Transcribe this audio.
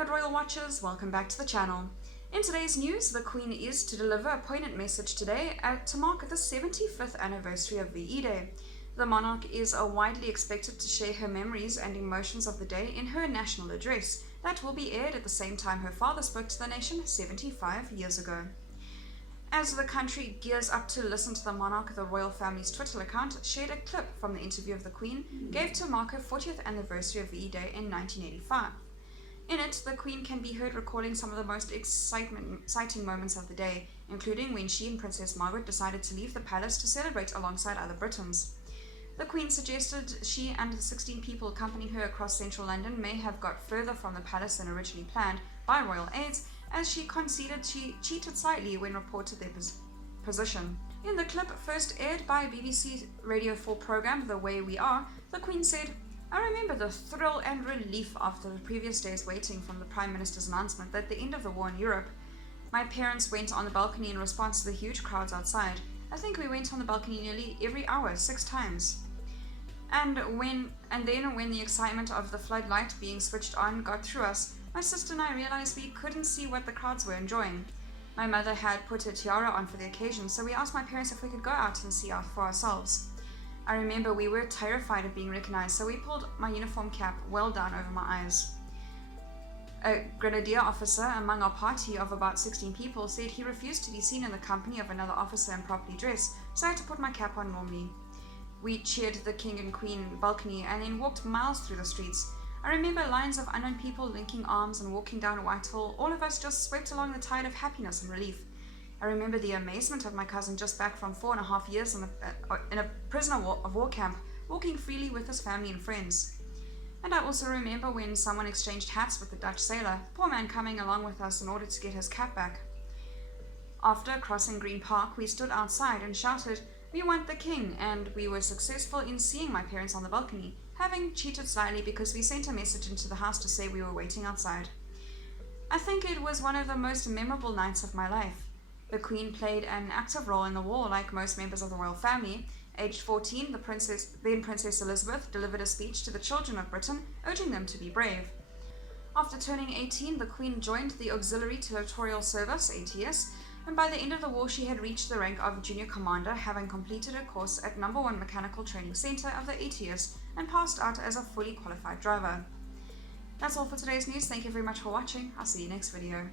Avid royal watchers, welcome back to the channel. In today's news, the Queen is to deliver a poignant message today to mark the 75th anniversary of VE Day. The monarch is widely expected to share her memories and emotions of the day in her national address that will be aired at the same time her father spoke to the nation 75 years ago. As the country gears up to listen to the monarch, the royal family's Twitter account shared a clip from the interview of the Queen gave to mark her 40th anniversary of VE Day in 1985. In it, the Queen can be heard recalling some of the most exciting moments of the day, including when she and Princess Margaret decided to leave the palace to celebrate alongside other Britons. The Queen suggested she and the 16 people accompanying her across central London may have got further from the palace than originally planned by royal aides, as she conceded she cheated slightly when reported their position. In the clip, first aired by BBC Radio 4 programme The Way We Are, the Queen said, "I remember the thrill and relief after the previous day's waiting from the Prime Minister's announcement that the end of the war in Europe. My parents went on the balcony in response to the huge crowds outside. I think we went on the balcony nearly every hour, 6 times. And then when the excitement of the floodlight being switched on got through us, my sister and I realized we couldn't see what the crowds were enjoying. My mother had put a tiara on for the occasion, so we asked my parents if we could go out and see for ourselves. I remember we were terrified of being recognized, so we pulled my uniform cap well down over my eyes." A grenadier officer among our party of about 16 people said he refused to be seen in the company of another officer in properly dressed, so I had to put my cap on normally. We cheered the King and Queen balcony and then walked miles through the streets. I remember lines of unknown people linking arms and walking down Whitehall, all of us just swept along the tide of happiness and relief. I remember the amazement of my cousin just back from 4.5 years in a prisoner of war camp, walking freely with his family and friends. And I also remember when someone exchanged hats with the Dutch sailor, poor man coming along with us in order to get his cap back. After crossing Green Park, we stood outside and shouted, "We want the King," and we were successful in seeing my parents on the balcony, having cheated slightly because we sent a message into the house to say we were waiting outside. I think it was one of the most memorable nights of my life. The Queen played an active role in the war like most members of the royal family. Aged 14, then Princess Elizabeth delivered a speech to the children of Britain, urging them to be brave. After turning 18, the Queen joined the Auxiliary Territorial Service, ATS, and by the end of the war she had reached the rank of Junior Commander, having completed her course at No. 1 Mechanical Training Centre of the ATS and passed out as a fully qualified driver. That's all for today's news. Thank you very much for watching. I'll see you next video.